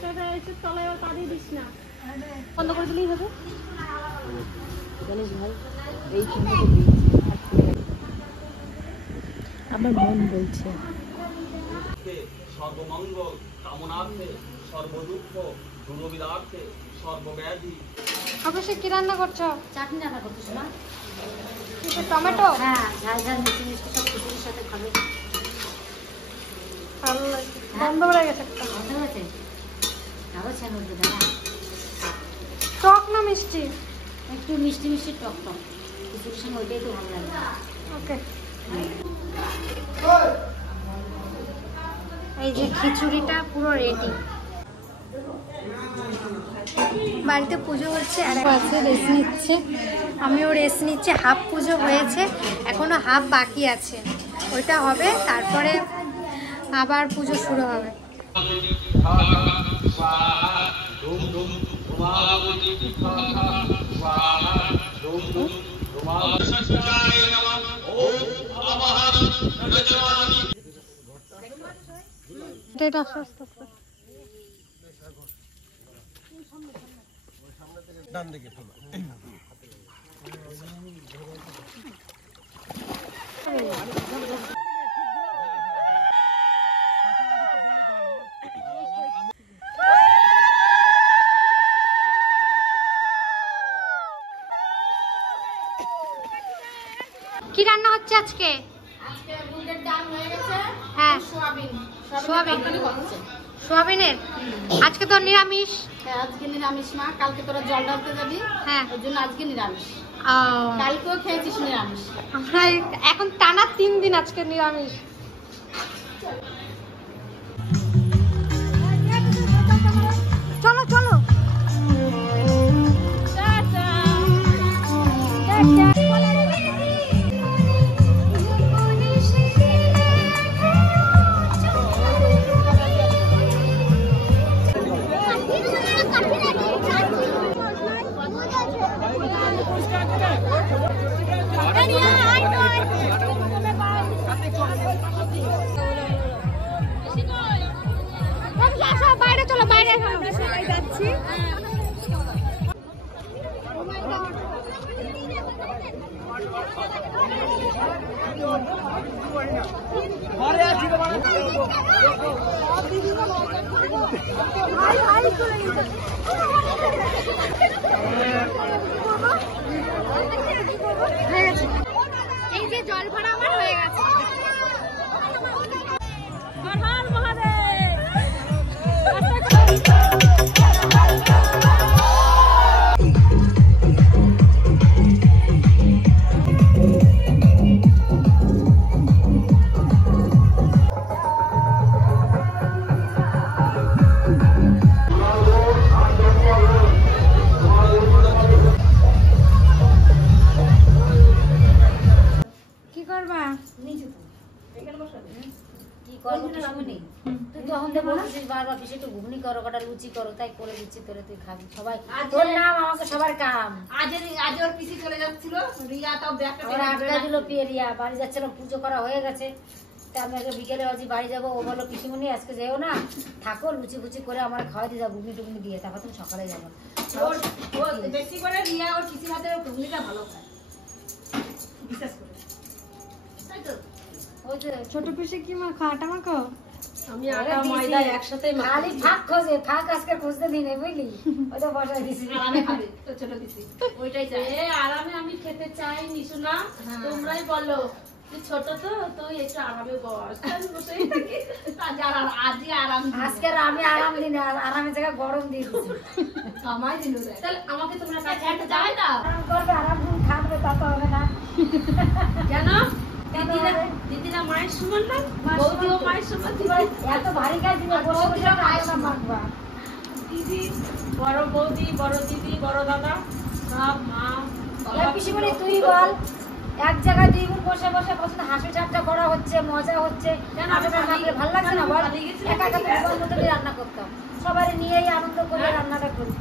বাচ্চাটা এসে তলায় পা দিয়ে দিস না, বন্ধ করে দিলেই হবে। জানিস ভাই এই আমার মন বলছে সর্বমঙ্গল কামনার্থে সর্বদুঃখ দূরবিদার্থে সর্বব্যাধি। অবশ্যই কি রান্না করছো? চাটনি রান্না করতেছো না? টমেটো? হ্যাঁ, ঝাল ঝাল মিষ্টি মিষ্টি সব কিছুর সাথে খাবে। ভালো লাগে, বন্ধ হয়ে গেছে একটা। বন্ধ হয়েছে? আরো ছেড়ে দেবে না? টক না মিষ্টি? একটু মিষ্টি মিষ্টি টক টক কিছুর সঙ্গে ওইটাই তো ভালো লাগে। ওকে। এই যে খিচুড়িটা পুরো রেডি। বাড়িতে পুজো হচ্ছে আর আছে রেস্ট নিচ্ছে, আমিও রেস্ট নিচ্ছি। হাফ পুজো হয়েছে, এখনো হাফ বাকি আছে, ওইটা হবে তারপরে আবার পুজো শুরু হবে। এটা আস্তে আস্তে ডান দিকে ফেলো। কি রান্না হচ্ছে আজকে? হ্যাঁ, সোয়াবিনের। আজকে তো নিরামিষ। হ্যাঁ, আজকে নিরামিষ মা। কালকে তোরা জল ঢালতে যাবি, হ্যাঁ, ওই জন্য আজকে নিরামিষ। কালকেও খেয়েছিস নিরামিষ। আমরা এখন টানা 3 দিন আজকে নিরামিষ। চলো চলো। বাইরে চলো, বাইরে সবাই যাচ্ছি। এই যে জল ভরা আমার হয়ে গেছে। কি করবা? কি করবো কিছু নেই। তুই তখন তো বলছিস বারবার কিছু একটু ঘুগনি করো, কটা লুচি করো, তাই করে দিচ্ছি তোরে, তুই খাবি। সবাই তোর নাম, আমাকে সবার কাম। আজ ওর পিসি চলে যাচ্ছিল, রিয়া তাও ব্যাগটা ওরা আটকা দিল, রিয়া বাড়ি যাচ্ছিল, পুজো করা হয়ে গেছে। তা আমি আজকে বিকেলে আজ বাড়ি যাবো। ও বলো পিসিমণি আজকে যেও না, থাকো, লুচি ফুচি করে আমার খাওয়াই দিয়ে যাবো, ঘুগনি টুগনি দিয়ে, তারপর তুমি সকালে যাবো। ওর বেশি করে রিয়া ওর পিসির হাতে ঘুগনিটা ভালো খায়, বিশেষ করে। তাই তো ওই যে ছোট পিসে কি মাখো? আটা মাখো? আমি আটা ময়দা একসাথে খালি ফাঁক খোঁজে, ফাঁক আজকে খুঁজতে দিনে বুঝলি, ওইটা বসাই দিছি। আরামে খাবে তো ছোট পিসি, ওইটাই চাই। আরামে আমি খেতে চাই নিশু না, তোমরাই বলো তুই ছোট তো, তুই একটু আরামে বস। বসেই থাকি আজকে আরাম। আজকে আমি আরাম দিন, আরামের জায়গায় গরম দিয়ে দিচ্ছি। আমায় দিন তাহলে আমাকে তোমরা কাছে একটা যাই না আরাম করবে, আরাম খাবে, তা তো হবে না। জানো দিদিরা মায়ের সমান না, বৌদিও মায়ের সমান। এত ভারী কাজ দিবে, বসে বসে আয়না মাখবা। দিদি, বড় বৌদি, বড় দিদি, বড় দাদা, সব মা। পিসিমণি তুই বল, এক জায়গায় 2 বোন বসে বসে পছন্দ হাসি ঠাট্টা করা হচ্ছে, মজা হচ্ছে, ভালো লাগছে না বল? একা একা তো মতো রান্না করতাম, সবাই নিয়েই আনন্দ করে রান্নাটা করি।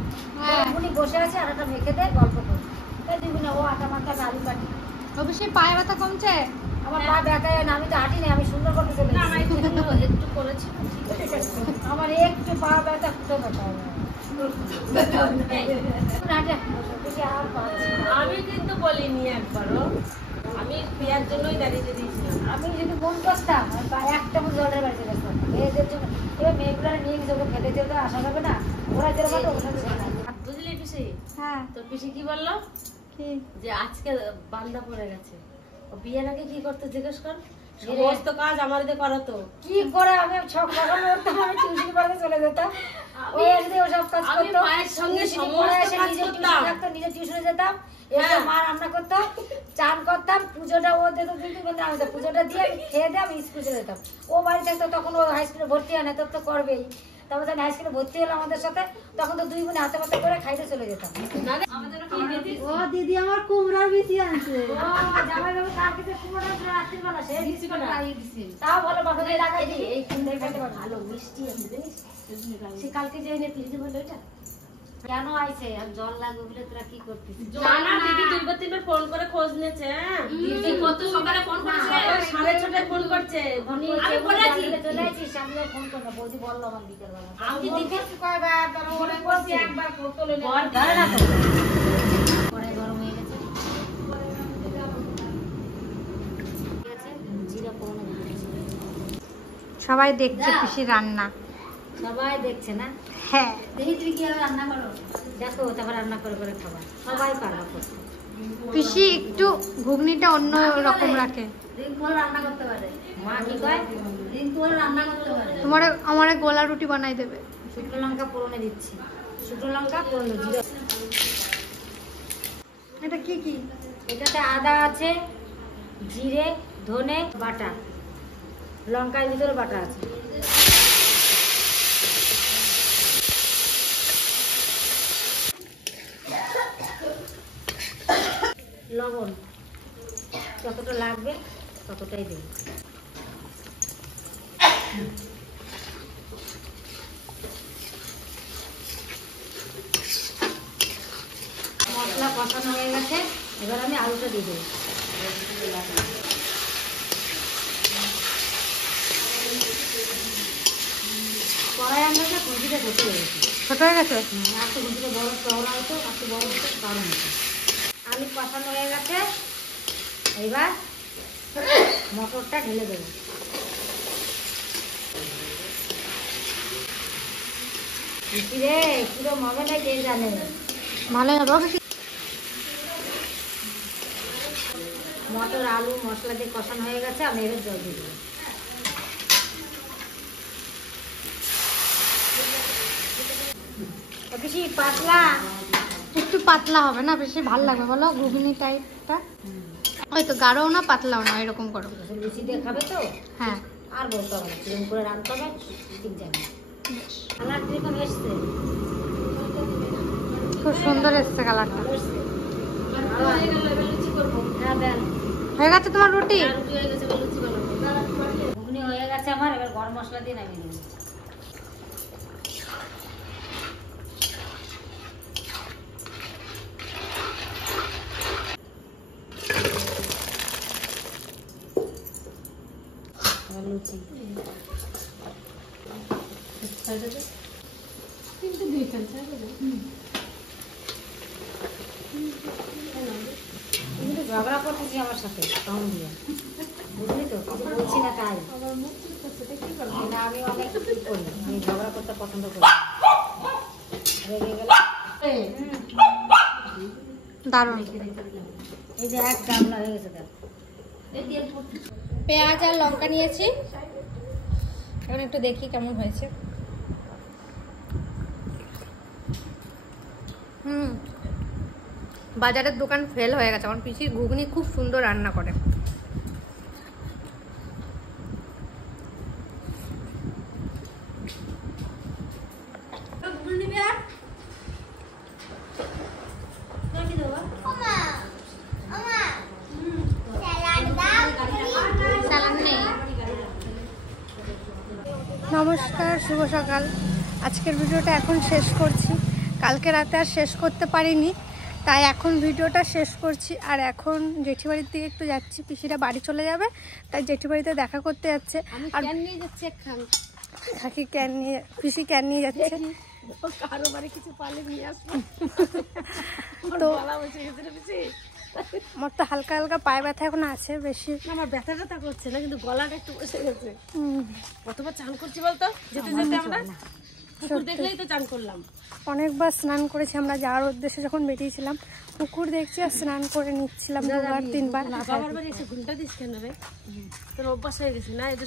উনি বসে আছে, আর একটা মেখে দেয়, গল্প করি। তাই 2 বোনে ও আটা মাখা, আলু কাটি। অবশ্যই পায়ে ব্যথা কমছে? আমার পা ব্যথা হয় না, আমি তো হাঁটি না, আমি সুন্দর করতে চলে না আমার এসেছি। একটু করেছি আমার একটু পা ব্যথা খুব ব্যথা হবে আর পাচ্ছি না। আমি কিন্তু বলিনি একবারও, আমি বিয়ার জন্যই দাঁড়িয়ে দিয়েছিলাম। আমি যদি মন করতাম একটা মতো জলের বাড়িতে গেতাম মেয়েদের জন্য। এবার মেয়েগুলো নিয়ে গেছে, ওকে খেতে যেতে আসা যাবে না, ওরা যেরকম ওর সাথে বুঝলি পিসি, হ্যাঁ তোর পিসি কি বললো কি যে আজকে বান্দা পড়ে গেছে, ও বিয়ের আগে কি করতে জিজ্ঞেস কর, সমস্ত কাজ আমার দিয়ে করাতো। কি করে আমি ছক লাগানো করতাম, আমি টিউশন পড়াতে চলে যেতাম, ও এসে ওসব কাজ আমি করতো, মায়ের সঙ্গে টিউশনি সমস্ত পড়ে এসে কাজ নিজে করতাম। টিউশন থাকতো, নিজে টিউশনে যেতাম, এসে হ্যাঁ। মা রান্না করতো, চান করতাম, পুজোটা ও দিত 2-3 ঘন্টা, আমি তো পুজোটা দিয়ে আমি খেয়ে দিয়ে আমি স্কুলে চলে যেতাম। ও বাড়ি থাকতো, তখন ও হাই স্কুলে ভর্তি হয় না, তোর তো করবেই। তারপর যখন হাই স্কুলে ভর্তি হলো আমাদের সাথে, তখন তো 2 বোনে হাতে পাতে করে খাইতে চলে যেতাম। না রে, আমাদের কি দিদিস? ও দিদি আমার কুমড়ার বিচি আনছে ও জামাই বাবু কার কাছে কুমড়া ছিল রাত্রিবেলা, সে দিচ্ছিল না। তাও ভালো বাসাতে টাকা দিই, এই কুমড়া খেতে পারবো। ভালো মিষ্টি আছে জানিস, সে কালকে যে এনে ফ্রিজে বললো এটা কেন আইছে? আর জল লাগবে বলে তোরা কি করতিস? জানা দিদি 2-3 ফোন করে খোঁজ নিয়েছে। হ্যাঁ দিদি কত সকালে ফোন করেছে, 6:30 ফোন করছে। আমি বলেছি চলে আইছিস, আমি আর ফোন করবো, বৌদি বললো আমার বিকেলবেলা। আমি দিদি কয়বার তোর ওরে করছি, একবার তোলে না। বর ধরে না তো। পরে গরম হয়ে গেছে। ঠিক আছে, জিরা ফোড়ন দিয়েছি। সবাই দেখছে পিসি রান্না। সবাই দেখছে না? হ্যাঁ দেখি তুমি কিভাবে রান্না করো। দেখো, তারপর রান্না করে করে খাবার। সবাই পারবা করতে। পিসি একটু ঘুগনিটা অন্য রকম রাখে। রিঙ্কুও রান্না করতে পারে। মা কি কয়? রিঙ্কুও রান্না করতে পারে। তোমার আমার গোলা রুটি বানাই দেবে। শুকনো লঙ্কা ফোড়নে দিচ্ছি। শুকনো লঙ্কা ফোড়ন জিরা। এটা কি কি? এটাতে আদা আছে, জিরে, ধনে বাটা, লঙ্কার ভিতরে বাটা আছে। লবণ যতটা লাগবে ততটাই দেব। মশলা কষানো হয়ে গেছে, এবার আমি আলুটা দিয়ে দেবো। কড়াই আমরা খুঁজিটা ছোট হয়ে গেছে। ছোট হয়ে গেছে? একটু খুঁজিটা বড় চওড়া হতো, একটু বড় হতো, কারণ হতো। আলু কষানো হয়ে গেছে, এবার মটরটা ঢেলে দেবো। রে কিরম হবে না কে জানে। ভালো হবে। মটর আলু মশলা দিয়ে কষানো হয়ে গেছে, আমি এবার জল দিয়ে দেবো। বেশি পাতলা, একটু পাতলা হবে না, বেশি ভালো লাগবে বলো ঘুগনি টাইপটা। ওই তো গাঢ়ও না পাতলাও না, এরকম করো। লুচি দিয়ে খাবে তো। হ্যাঁ আর বলতে হবে না, কিরম করে রান্নতে হবে ঠিক জানি। কালার কিরকম এসছে? খুব সুন্দর এসছে কালারটা। ভালো এসছে? হয়ে গেল, এবার লুচি করবো। হ্যাঁ দেন। হয়ে গেছে তোমার রুটি? আর রুটি হয়ে গেছে, এবার লুচি বানাবো। ঘুগনি হয়ে গেছে আমার, এবার গরম মশলা দিয়ে নামিয়ে দেবো। এবার লুচি। তুমি তো ঝগড়া করতেছি আমার সাথে, কম দিয়ে বুঝলি তো, কিছু বলছি না তাই। না, আমি অনেক কি করি, আমি ঝগড়া করতে পছন্দ করি। রেগে গেলে দারুণ। এই যে এক গামলা হয়ে গেছে তার। পেঁয়াজ আর লঙ্কা নিয়েছি, এখন একটু দেখি কেমন হয়েছে। বাজারের দোকান ফেল হয়ে গেছে। আমার পিসির ঘুগনি খুব সুন্দর রান্না করে। নমস্কার, শুভ সকাল। আজকের ভিডিওটা এখন শেষ করছি। কালকে রাতে আর শেষ করতে পারিনি, তাই এখন ভিডিওটা শেষ করছি। আর এখন জেঠিবাড়ির দিকে একটু যাচ্ছি, পিসিরা বাড়ি চলে যাবে, তাই জেঠিবাড়িতে দেখা করতে যাচ্ছে। আর নিয়ে যাচ্ছে একখান কাকি ক্যান নিয়ে, পিসি ক্যান নিয়ে যাচ্ছে। কারো বাড়ি কিছু পালে নিয়ে আসবো। তো আমার তো হালকা হালকা পায়ে ব্যথা এখন আছে, বেশি আমার ব্যথা ব্যথা করছে না, কিন্তু গলাটা একটু বসে গেছে। কতবার চান করছি বলতো, যেতে যেতে আমরা পুকুর দেখলেই তো চান করলাম। অনেকবার স্নান করেছি আমরা যাওয়ার উদ্দেশ্যে, যখন বেরিয়েছিলাম পুকুর দেখছি আর স্নান করে নিচ্ছিলাম 2-3 বার। বাবার বাড়ি এসে ঘুমটা দিস কেন রে? তোর অভ্যাস হয়ে গেছে না? এই যে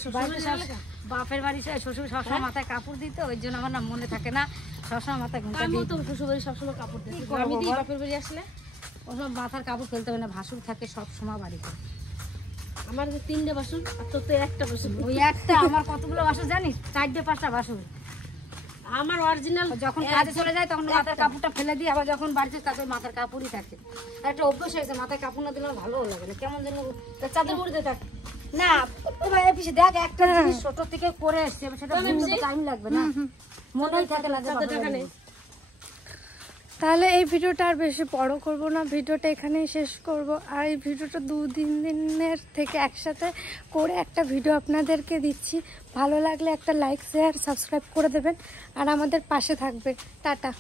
বাপের বাড়ি শ্বশুর সবসময় মাথায় কাপড় দিত, ওই জন্য আমার না মনে থাকে না, সবসময় মাথায় ঘুমটা দিই। তোর শ্বশুর বাড়ি সবসময় কাপড় দিত, আমি দিই বাপের বাড়ি আসলে ওসব মাথার কাপড় ফেলতে হবে না, ভাসুর থাকে সবসময় বাড়িতে। আমার যে 3টে বাসুর আর তোর তো একটা বাসুর। ওই একটা, আমার কতগুলো বাসুর জানিস? 4-5টা বাসুর। আমার অরিজিনাল যখন কাজে চলে যায় তখন মাথার কাপড়টা ফেলে দিই, আবার যখন বাড়িতে তাকে মাথার কাপড়ই থাকে। আর একটা অভ্যাস হয়েছে, মাথায় কাপড় না দিলে ভালোও লাগে না, কেমন যেন চাদর মুড়িতে থাকে না। তোমার পিছিয়ে দেখ একটা জিনিস ছোট থেকে করে এসছে, সেটা টাইম লাগবে না, মনেই থাকে না টাকা নেই। তাহলে এই ভিডিওটা আর বেশি বড় করব না, ভিডিওটা এখানেই শেষ করব। আর এই ভিডিওটা 2-3 দিনের থেকে একসাথে করে একটা ভিডিও আপনাদেরকে দিচ্ছি। ভালো লাগলে একটা লাইক, শেয়ার, সাবস্ক্রাইব করে দেবেন আর আমাদের পাশে থাকবেন। টাটা।